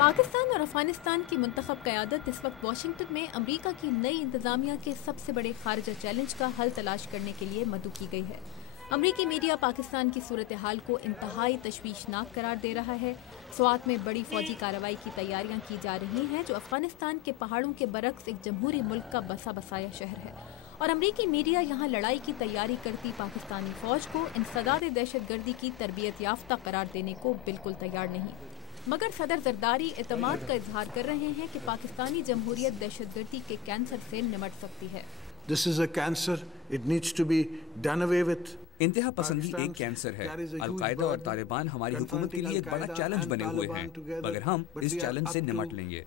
پاکستان اور افغانستان کی منتخب قیادت اس وقت واشنگٹن میں امریکہ کی نئی انتظامیہ کے سب سے بڑے خارجہ چیلنج کا حل تلاش کرنے کے لیے مدعو کی گئی ہے۔ امریکی میڈیا پاکستان کی صورتحال کو انتہائی تشویشناک قرار دے رہا ہے۔ سوات میں بڑی فوجی کارروائی کی تیاریاں کی جا رہی ہیں جو افغانستان کے پہاڑوں کے برعکس ایک جمہوری ملک کا بسا بسایا شہر ہے، اور امریکی میڈیا یہاں لڑائی کی تیاری کرتی پاکستانی فوج کو انسداد دہشت گردی کی تربیت یافتہ قرار دینے کو بالکل تیار نہیں۔ مگر صدر زرداری اعتماد کا اظہار کر رہے ہیں کہ پاکستانی جمہوریت دہشت گردی کے کینسر سے نمٹ سکتی ہے۔ This is a cancer. It needs to be done away with. انتہا پسندی ایک کینسر ہے۔ القاعدہ اور طالبان ہماری حکومت کے لیے ایک بڑا چیلنج بنے ہوئے ہیں، مگر ہم اس چیلنج سے نمٹ لیں گے۔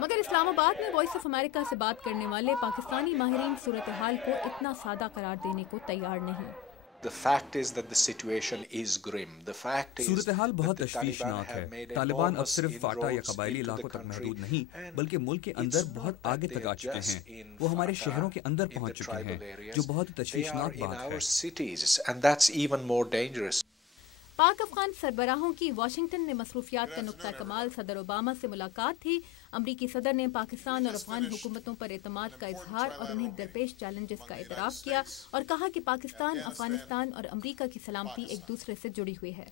مگر اسلام آباد میں وائس آف امریکہ سے بات کرنے والے پاکستانی ماہرین صورتحال کو اتنا سادہ قرار دینے کو تیار نہیں۔ صورتحال بہت تشویشناک ہے۔ طالبان اب صرف فاٹا یا قبائلی علاقوں تک محدود نہیں بلکہ ملک کے اندر بہت آگے تک آ چکے ہیں۔ وہ ہمارے شہروں کے اندر پہنچ چکے ہیں، جو بہت تشویشناک بات ہے۔ پاک افغان سربراہوں کی واشنگٹن میں مصروفیات کا نقطہ کمال صدر اوباما سے ملاقات تھی۔ امریکی صدر نے پاکستان اور افغان حکومتوں پر اعتماد کا اظہار اور انہیں درپیش چیلنجز کا اعتراف کیا، اور کہا کہ پاکستان، افغانستان اور امریکہ کی سلامتی ایک دوسرے سے جڑی ہوئی ہے۔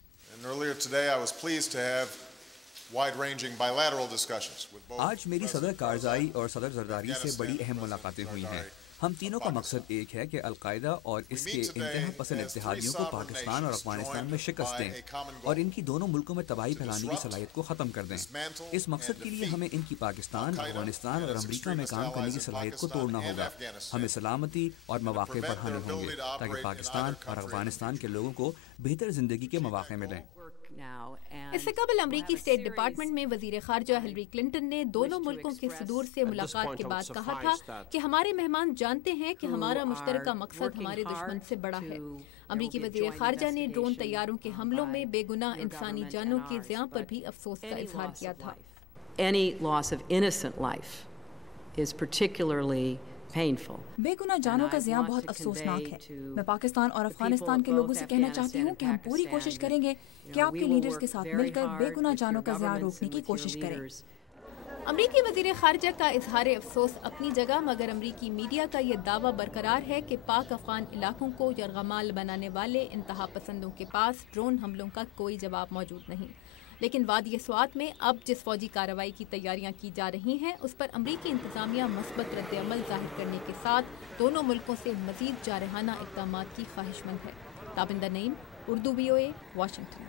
آج میری صدر کارزائی اور صدر زرداری سے بڑی اہم ملاقاتیں ہوئی ہیں۔ ہم تینوں کا مقصد ایک ہے کہ القاعدہ اور اس کے انتہا پسند اتحادیوں کو پاکستان اور افغانستان میں شکست دیں اور ان کی دونوں ملکوں میں تباہی پھیلانے کی صلاحیت کو ختم کر دیں۔ اس مقصد کے لیے ہمیں ان کی پاکستان، افغانستان اور امریکہ میں کام کرنے کی صلاحیت کو توڑنا ہوگا۔ ہمیں سلامتی اور مواقع بڑھانے ہوں گے تاکہ پاکستان اور افغانستان کے لوگوں کو بہتر زندگی کے مواقع ملیں۔ اس سے قبل امریکی اسٹیٹ ڈپارٹمنٹ میں وزیر خارجہ ہلری کلنٹن نے دونوں ملکوں کے صدور سے ملاقات کے بعد کہا تھا کہ ہمارے مہمان جانتے ہیں کہ ہمارا مشترکہ مقصد ہمارے دشمن سے بڑا ہے۔ امریکی وزیر خارجہ نے ڈرون طیاروں کے حملوں میں بے گناہ انسانی جانوں کے زیاں پر بھی افسوس کا اظہار کیا تھا۔ Any loss of innocent life is particularly بے گناہ جانوں کا زیاں بہت افسوسناک ہے۔ میں پاکستان اور افغانستان کے لوگوں سے کہنا چاہتی ہوں کہ ہم پوری کوشش کریں گے کہ آپ کے لیڈرز کے ساتھ مل کر بے گناہ جانوں کا زیاں روکنے کی کوشش کریں۔ امریکی وزیر خارجہ کا اظہار افسوس اپنی جگہ، مگر امریکی میڈیا کا یہ دعویٰ برقرار ہے کہ پاک افغان علاقوں کو یرغمال بنانے والے انتہا پسندوں کے پاس ڈرون حملوں کا کوئی جواب موجود نہیں۔ لیکن وادی سوات میں اب جس فوجی کارروائی کی تیاریاں کی جا رہی ہیں اس پر امریکی انتظامیہ مثبت رد عمل ظاہر کرنے کے ساتھ دونوں ملکوں سے مزید جارحانہ اقدامات کی خواہش مند ہے۔ تابندہ نعیم، اردو VOA، واشنگٹن۔